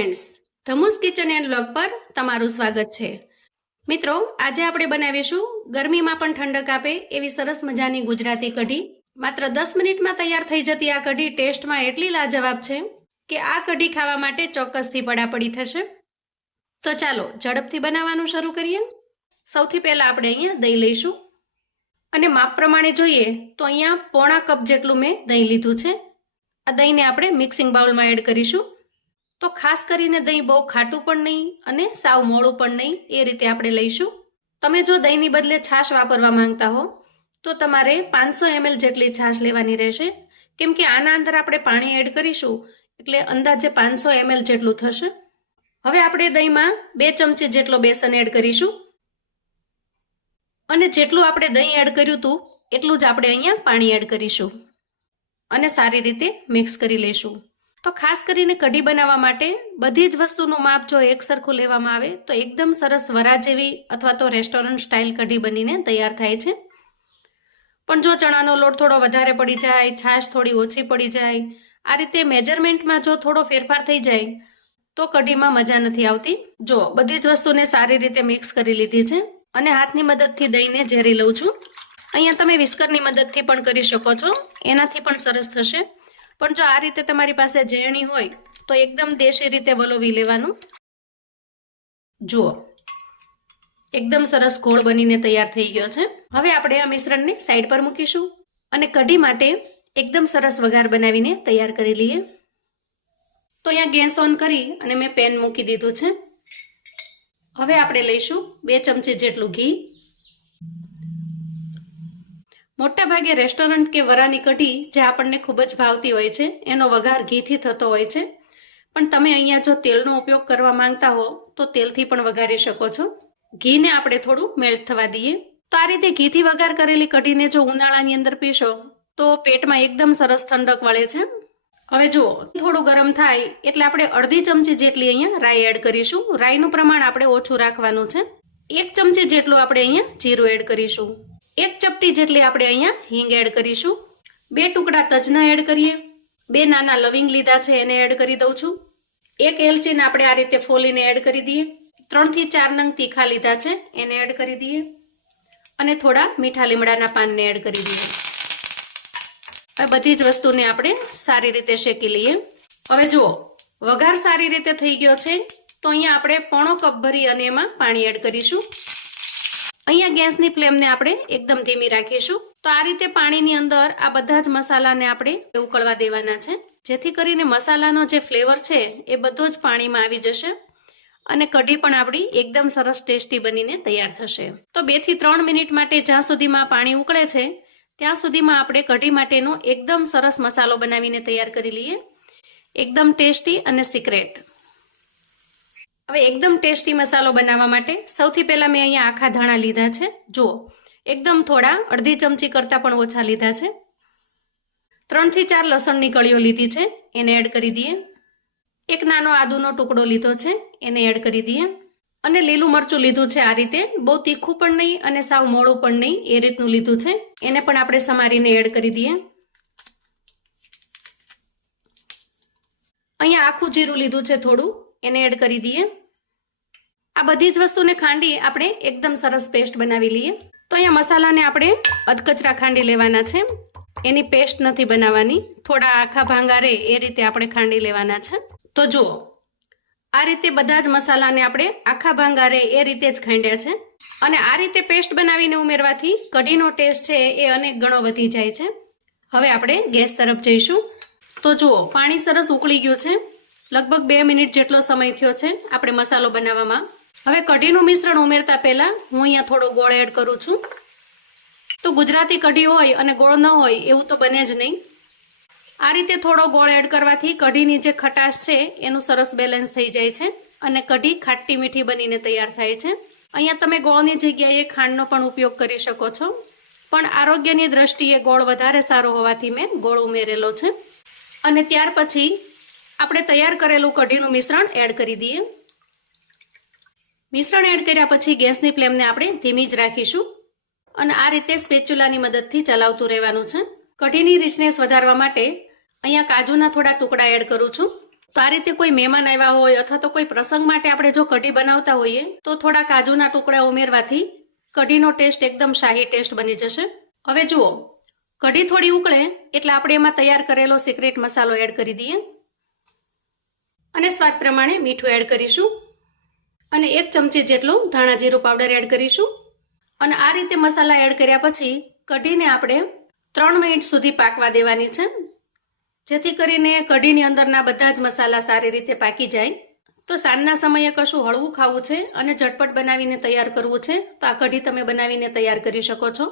Friends Dhamus kitchen and blog પર તમારું સ્વાગત છે. મિત્રો, આજે આપણે બનાવીશું ગરમીમાં પણ ઠંડક આપે એવી સરસ મજાની ગુજરાતી કઢી. માત્ર દસ મિનિટમાં તૈયાર થઈ જતી આ કઢી ટેસ્ટમાં એટલી લાજવાબ છે કે આ કઢી ખાવા માટે ચોક્કસથી પડાપડી થશે. તો ચાલો, ઝડપથી બનાવવાનું શરૂ કરીએ. સૌથી પહેલાં આપણે અહીંયા દહીં લઈશું. અને માપ પ્રમાણે જોઈએ તો અહીંયા પોણા કપ જેટલું મેં દહીં લીધું છે. આ દહીંને આપણે મિક્સિંગ બાઉલમાં એડ કરીશું. તો ખાસ કરીને દહીં બહુ ખાટું પણ નહીં અને સાવ મોળું પણ નહીં, એ રીતે આપણે લઈશું. તમે જો દહીંની બદલે છાશ વાપરવા માંગતા હો, તો તમારે પાંચસો એમએલ જેટલી છાશ લેવાની રહેશે. કેમ કે આના અંદર આપણે પાણી એડ કરીશું, એટલે અંદાજે પાંચસો એમએલ જેટલું થશે. હવે આપણે દહીંમાં બે ચમચી જેટલો બેસન એડ કરીશું. અને જેટલું આપણે દહીં એડ કર્યું હતું, એટલું જ આપણે અહીંયા પાણી એડ કરીશું. અને સારી રીતે મિક્સ કરી લઈશું. તો ખાસ કરીને કઢી બનાવવા માટે બધી જ વસ્તુનું માપ જો એક સરખું લેવામાં આવે, તો એકદમ સરસ વરા જેવી અથવા તો રેસ્ટોરન્ટ સ્ટાઇલ કઢી બનીને તૈયાર થાય છે. પણ જો ચણાનો લોટ થોડો વધારે પડી જાય, છાશ થોડી ઓછી પડી જાય, આ રીતે મેજરમેન્ટમાં જો થોડો ફેરફાર થઈ જાય, તો કઢીમાં મજા નથી આવતી. જો, બધી જ વસ્તુને સારી રીતે મિક્સ કરી લીધી છે અને હાથની મદદથી દહીંને ઝેરી લઉં છું. અહીંયા તમે વિસ્કરની મદદથી પણ કરી શકો છો. એનાથી પણ સરસ થશે. પણ જો આ રીતે તમારી પાસે ઝેરણી હોય, તો એકદમ દેશી રીતે વલોવી લેવાનું. જુઓ, એકદમ સરસ ગોળ બનીને તૈયાર થઈ ગયો છે. હવે આપણે આ મિશ્રણને સાઈડ પર મૂકીશું અને કઢી માટે એકદમ સરસ વઘાર બનાવીને તૈયાર કરી લઈએ. તો અહીંયા ગેસ ઓન કરી અને મેં પેન મૂકી દીધું છે. હવે આપણે લઈશું બે ચમચી જેટલું ઘી. મોટા ભાગે રેસ્ટોરન્ટ કે વરાની કઢી જે આપણને ખૂબ જ ભાવતી હોય છે, એનો વઘાર ઘીથી થતો હોય છે. પણ તમે અહીંયા જો તેલનો ઉપયોગ કરવા માંગતા હો, તો તેલથી પણ વઘારી શકો છો. ઘીને આપણે થોડું મેલ્ટ થવા દઈએ. તો આ રીતે ઘીથી વઘાર કરેલી કઢીને જો ઉનાળાની અંદર પીશો, તો પેટમાં એકદમ સરસ ઠંડક વળે છે. હવે જુઓ, થોડું ગરમ થાય, એટલે આપણે અડધી ચમચી જેટલી અહીંયા રાઈ એડ કરીશું. રાઈનું પ્રમાણ આપણે ઓછું રાખવાનું છે. એક ચમચી જેટલું આપણે અહીંયા જીરું એડ કરીશું. એક ચપટી જેટલી આપણે અહીંયા હિંગ એડ કરીશું. બે ટુકડા તજના એડ કરીએ. બે નાના લવિંગ લીધા છે એને એડ કરી દઉં છું. એક એલચીને આપણે આ રીતે ફોલીને એડ કરી દઈએ. ત્રણથી ચાર નંગ તીખા લીધા છે, એને એડ કરી દઈએ. અને થોડા મીઠા લીમડાના પાનને એડ કરી દઈએ. હવે બધી જ વસ્તુને આપણે સારી રીતે શેકી લઈએ. હવે જુઓ, વઘાર સારી રીતે થઈ ગયો છે, તો અહીંયા આપણે પોણો કપ ભરી અને એમાં પાણી એડ કરીશું. અહીંયા ગેસની ફ્લેમને આપણે એકદમ ધીમી રાખીશું. તો આ રીતે પાણીની અંદર આ બધા જ મસાલાને આપણે ઉકળવા દેવાના છે. જેથી કરીને મસાલાનો જે ફ્લેવર છે એ બધો જ પાણીમાં આવી જશે અને કઢી પણ આપણી એકદમ સરસ ટેસ્ટી બનીને તૈયાર થશે. તો બેથી ત્રણ મિનિટ માટે જ્યાં સુધીમાં પાણી ઉકળે છે, ત્યાં સુધીમાં આપણે કઢી માટેનો એકદમ સરસ મસાલો બનાવીને તૈયાર કરી લઈએ. એકદમ ટેસ્ટી અને સિક્રેટ હવે એકદમ ટેસ્ટી મસાલો બનાવવા માટે સૌથી પહેલાં મેં અહીંયા આખા ધાણા લીધા છે. જુઓ, એકદમ થોડા, અડધી ચમચી કરતાં પણ ઓછા લીધા છે. ત્રણથી ચાર લસણની કળીઓ લીધી છે. એને એડ કરી દઈએ. એક નાનો આદુનો ટુકડો લીધો છે. એને એડ કરી દઈએ. અને લીલું મરચું લીધું છે આ રીતે. બહુ તીખું પણ નહીં અને સાવ મોળું પણ નહીં એ રીતનું લીધું છે. એને પણ આપણે સમારીને એડ કરી દઈએ. અહીંયા આખું જીરું લીધું છે થોડું. એને એડ કરી દઈએ. આ બધી જ વસ્તુને ખાંડી આપણે એકદમ સરસ પેસ્ટ બનાવી લઈએ. તો અહીંયા મસાલાને આપણે અધકચરા ખાંડી લેવાના છે. એની પેસ્ટ નથી બનાવવાની. થોડા આખા ભાંગા રહે એ રીતે આપણે ખાંડી લેવાના છે. તો જુઓ, આ રીતે બધા જ મસાલાને આપણે આખા ભાંગા રહે એ રીતે જ ખાંડ્યા છે. અને આ રીતે પેસ્ટ બનાવીને ઉમેરવાથી કઢીનો ટેસ્ટ છે એ અનેક ગણો વધી જાય છે. હવે આપણે ગેસ તરફ જઈશું. તો જુઓ, પાણી સરસ ઉકળી ગયું છે. લગભગ બે મિનિટ જેટલો સમય થયો છે આપણે મસાલો બનાવવામાં. હવે કઢીનું મિશ્રણ ઉમેરતા પહેલાં હું અહીંયા થોડો ગોળ એડ કરું છું. તો ગુજરાતી કઢી હોય અને ગોળ ન હોય એવું તો બને જ નહીં. આ રીતે થોડો ગોળ એડ કરવાથી કઢીની જે ખટાશ છે એનું સરસ બેલેન્સ થઈ જાય છે અને કઢી ખાટી મીઠી બનીને તૈયાર થાય છે. અહીંયા તમે ગોળની જગ્યાએ ખાંડનો પણ ઉપયોગ કરી શકો છો. પણ આરોગ્યની દ્રષ્ટિએ ગોળ વધારે સારો હોવાથી મેં ગોળ ઉમેરેલો છે. અને ત્યાર પછી આપણે તૈયાર કરેલું કઢીનું મિશ્રણ એડ કરી દઈએ. મિશ્રણ એડ કર્યા પછી ગેસની ફ્લેમને આપણે ધીમી જ રાખીશું અને આ રીતે સ્પેચ્યુલાની મદદથી ચલાવતું રહેવાનું છે. કઢીની રીચનેસ વધારવા માટે અહીંયા કાજુના થોડા ટુકડા એડ કરું છું. તો આ રીતે કોઈ મહેમાન આવ્યા હોય અથવા તો કોઈ પ્રસંગ માટે આપણે જો કઢી બનાવતા હોઈએ, તો થોડા કાજુના ટુકડા ઉમેરવાથી કઢીનો ટેસ્ટ એકદમ શાહી ટેસ્ટ બની જશે. હવે જુઓ, કઢી થોડી ઉકળે એટલે આપણે એમાં તૈયાર કરેલો સિક્રેટ મસાલો એડ કરી દઈએ. અને સ્વાદ પ્રમાણે મીઠું એડ કરીશું. અને એક ચમચી જેટલું ધાણા જીરું પાવડર એડ કરીશું. અને આ રીતે મસાલા એડ કર્યા પછી કઢીને આપણે ત્રણ મિનિટ સુધી પાકવા દેવાની છે. જેથી કરીને કઢીની અંદરના બધા જ મસાલા સારી રીતે પાકી જાય. તો સાંજના સમયે કશું હળવું ખાવું છે અને ઝટપટ બનાવીને તૈયાર કરવું છે, તો આ કઢી તમે બનાવીને તૈયાર કરી શકો છો.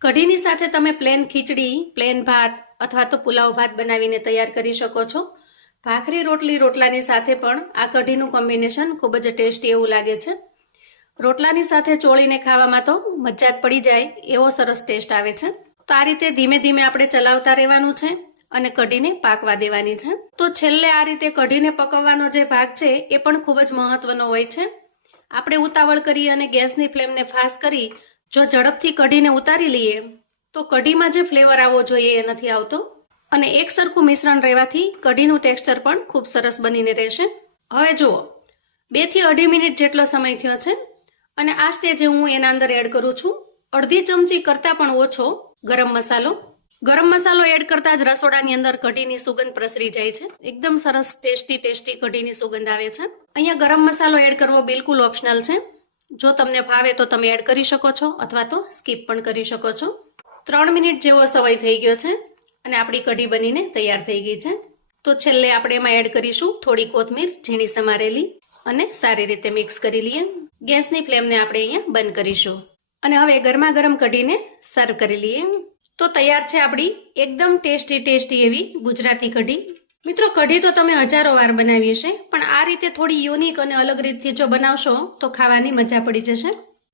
કઢીની સાથે તમે પ્લેન ખીચડી, પ્લેન ભાત અથવા તો પુલાવ ભાત બનાવીને તૈયાર કરી શકો છો. ભાખરી રોટલી રોટલાની સાથે પણ આ કઢીનું કોમ્બિનેશન ખૂબ જ ટેસ્ટી એવું લાગે છે. રોટલાની સાથે ચોળીને ખાવામાં તો મજા જ પડી જાય એવો સરસ ટેસ્ટ આવે છે. તો આ રીતે ધીમે ધીમે આપણે ચલાવતા રહેવાનું છે અને કઢીને પાકવા દેવાની છે. તો છેલ્લે આ રીતે કઢીને પકવવાનો જે ભાગ છે એ પણ ખૂબ જ મહત્વનો હોય છે. આપણે ઉતાવળ કરી અને ગેસની ફ્લેમને ફાસ્ટ કરી જો ઝડપથી કઢીને ઉતારી લઈએ તો કઢીમાં જે ફ્લેવર આવવો જોઈએ એ નથી આવતો. અને એક સરખું મિશ્રણ રહેવાથી કઢીનું ટેક્સચર પણ ખૂબ સરસ બનીને રહેશે. હવે જુઓ, બેથી અઢી મિનિટ જેટલો સમય થયો છે અને આ સ્ટેજે હું એના અંદર એડ કરું છું. અડધી ચમચી કરતાં પણ ઓછો ગરમ મસાલો. ગરમ મસાલો એડ કરતાં જ રસોડાની અંદર કઢીની સુગંધ પ્રસરી જાય છે. એકદમ સરસ ટેસ્ટી ટેસ્ટી કઢીની સુગંધ આવે છે. અહીંયા ગરમ મસાલો એડ કરવો બિલકુલ ઓપ્શનલ છે. જો તમને ભાવે તો તમે એડ કરી શકો છો અથવા તો સ્કીપ પણ કરી શકો છો. ત્રણ મિનિટ જેવો સમય થઈ ગયો છે. અને આપણી કઢી બનીને તૈયાર થઈ ગઈ છે. તો છેલ્લે આપણે એમાં એડ કરીશું થોડી કોથમીર, ઝીણી સમારેલી અને સારી રીતે મિક્સ કરી લઈએ. ગેસની ફ્લેમને આપણે અહીંયા બંધ કરીશું. અને હવે ગરમા ગરમ કઢીને સર્વ કરી લઈએ. તો તૈયાર છે આપણી એકદમ ટેસ્ટી ટેસ્ટી એવી ગુજરાતી કઢી. મિત્રો, કઢી તો તમે હજારો વાર બનાવી હશે, પણ આ રીતે થોડી યુનિક અને અલગ રીતથી જો બનાવશો, તો ખાવાની મજા પડી જશે.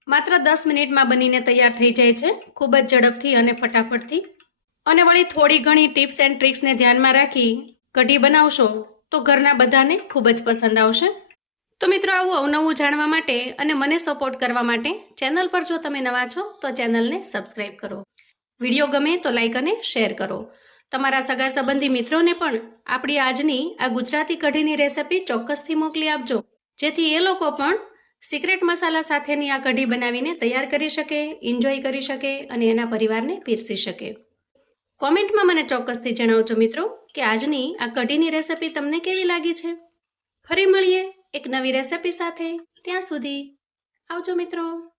માત્ર દસ મિનિટમાં બનીને તૈયાર થઈ જાય છે, ખૂબ જ ઝડપથી અને ફટાફટથી. અને વળી થોડી ઘણી ટિપ્સ એન્ડ ટ્રિક્સને ધ્યાનમાં રાખી કઢી બનાવશો તો ઘરના બધાને ખૂબ જ પસંદ આવશે. તો મિત્રો આવું અવનવું જાણવા માટે અને મને સપોર્ટ કરવા માટે ચેનલ પર જો તમે નવા છો તો ચેનલને સબસ્ક્રાઈબ કરો. વીડિયો ગમે તો લાઇક અને શેર કરો. તમારા સગા સંબંધી મિત્રોને પણ આપણી આજની આ ગુજરાતી કઢીની રેસિપી ચોક્કસથી મોકલી આપજો. જેથી એ લોકો પણ સિક્રેટ મસાલા સાથેની આ કઢી બનાવીને તૈયાર કરી શકે એન્જોય કરી શકે અને એના પરિવારને પીરસી શકે. કોમેન્ટમાં મને ચોક્કસથી જણાવજો મિત્રો કે આજની આ કઢીની રેસિપી તમને કેવી લાગી છે. ફરી મળીએ એક નવી રેસિપી સાથે. ત્યાં સુધી આવજો મિત્રો.